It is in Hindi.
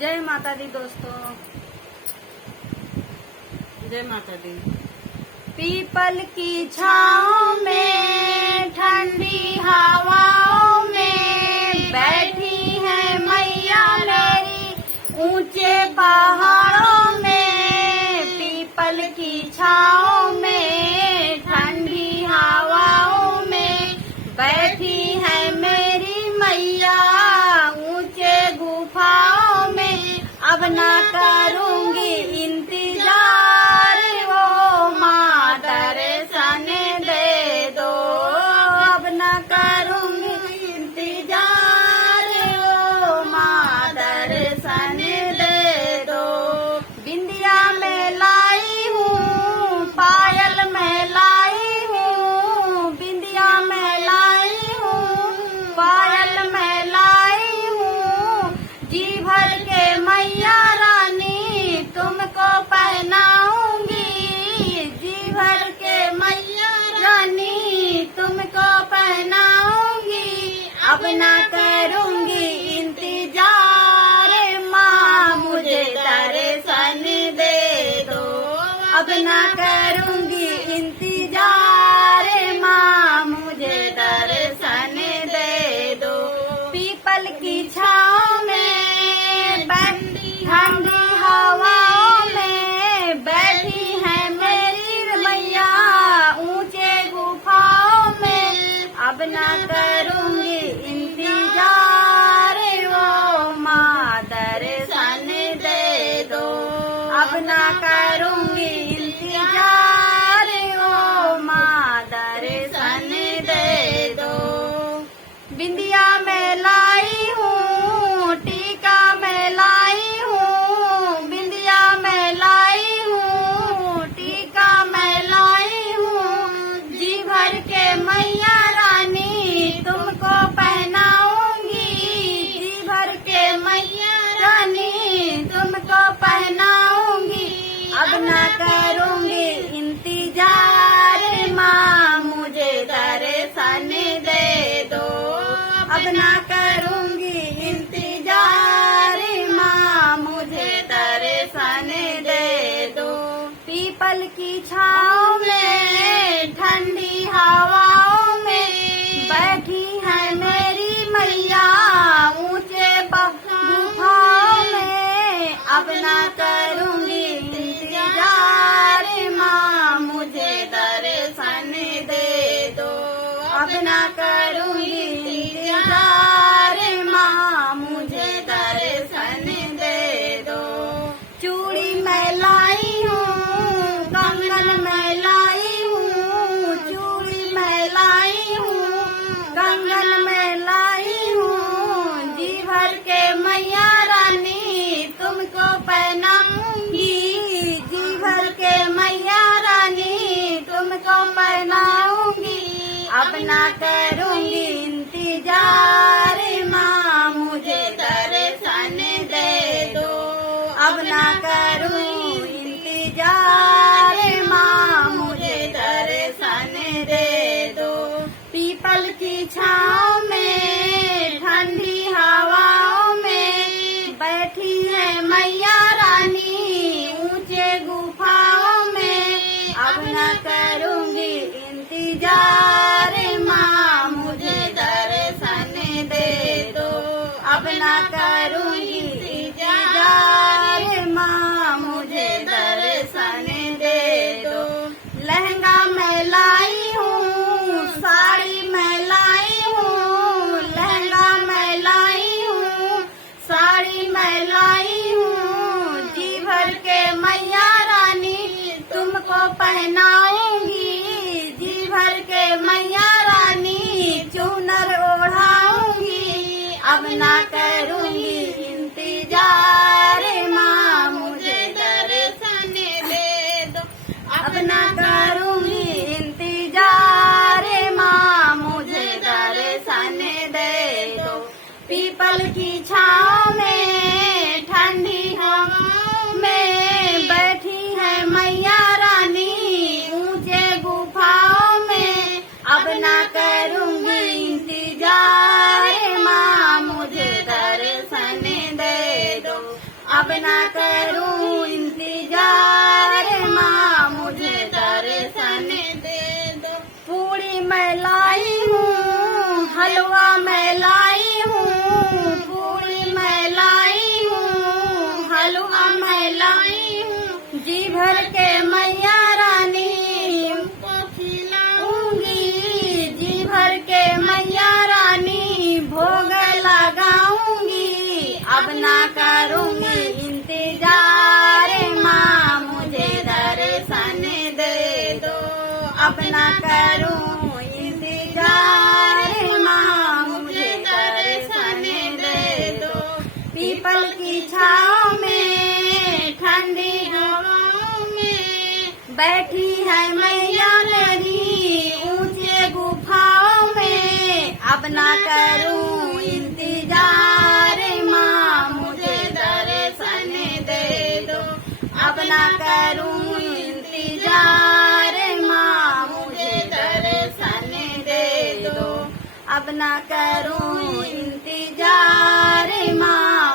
जय माता दी दोस्तों, जय माता दी। पीपल की छाँव में ठंडी हवाओं में बैठी है मैया मेरी ऊंचे पहाड़ों में। पीपल की छाँव में ठंडी हवाओं में बैठी है मेरी मैया ऊंचे गुफाओं में। अब ना करूंगी इंतजार, वो माँ दर्शन दे दो। अब ना करूंगी इंतजार, वो माँ दर्शन दे दो। बिंदिया में लाई हूँ, पायल में लाई हूँ, बिंदिया में लाई हूँ, पायल में लाई हूँ। जी भर के मैया रानी तुमको पहनाऊंगी, जी भर के मैया रानी तुमको पहनाऊंगी। अब ना करूंगी इंतजार, माँ मुझे दर्शन दे दो। अब ना करूंगी इंतजार, माँ मुझे दर्शन दे दो। पीपल की छाँव में ठंडी हवाओं में बैठी है मेरी मैया ऊंचे गुफाओं में। अब ना करूंगी इंतजार, वो माँ दर्शन दे दो। अब ना करूंगी इंतजार, वो माँ दर्शन दे दो। बिंदिया में लाई हूँ, टीका में लाई हूँ, बिंदिया में लाई हूँ, टीका में लाई हूँ। जी भर के मैया रानी तुमको पहनाऊंगी, जी भर के मैया रानी तुमको पहनाऊंगी। अब ना करूंगी इंतजार, माँ मुझे दर्शन दे दो। अब ना करूंगी इंतजार, माँ मुझे दर्शन दे दो। पीपल की छाँव में ठंडी हवाओं में बैठी है मेरी मैया ऊंचे गुफाओं में। अब ना करूंगी इंतजार, माँ मुझे दर्शन दे दो। अब ना करूंगी इंतजार, माँ मुझे दर्शन दे दो। चूड़ी मैं लाई हूँ, कंगन मैं लाई हूँ, चूड़ी मैं लाई हूँ, कंगन मैं लाई हूँ। जी भर के मैया रानी तुमको पहनाऊंगी, जी भर के मैया रानी तुमको पहनाऊंगी। अब ना करूंगी इंतजार, माँ मुझे दर्शन दे दो। अब ना करूं इंतजार, माँ मुझे दर्शन दे दो। पीपल की छाँव में ठंडी हवाओं में बैठी है मैया रानी ऊंचे गुफाओं में। अब ना करूंगी इंतजार, माँ मुझे दर्शन दे दो। अब ना करूंगी इंतजार, माँ मुझे दर्शन दे दो। लहंगा मैं लाई हूँ, साड़ी मैं लाई हूँ, लहंगा मैं लाई हूँ, साड़ी मैं लाई हूँ। जी भर के मैया रानी तुमको पहनाऊंगी, जी भर के मैया रानी चूनर ओढ़ाऊंगी। अब ना करूंगी इंतजार, माँ मुझे दर्शन दे दो। अब ना करूंगी इंतजार, माँ मुझे दर्शन दे दो। पीपल की छाँव में ठंडी अब ना करूं इंतजार माँ मुझे दर्शन दे दो। पूरी मैं लाई हूँ हलवा मैं लाई हूँ, पूरी मैं लाई हूँ हलवा मैं लाई हूँ। जी भर के मैया रानी उनको खिलाऊंगी, जी भर के मैया रानी भोग लगाऊंगी। अब ना करूंगी इंतजार माँ मुझे दर्शन दे दो। अब ना करूं इंतजार माँ मुझे दर्शन दे दो। पीपल की छाँव में ठंडी हवाओं में बैठी है मैया मेरी ऊंचे गुफाओं में। अब ना करूं इंतजार माँ मुझे दर्शन दे दो। अब ना करूं इंतजार माँ मुझे दर्शन दे दो। अब ना करूं इंतजार माँ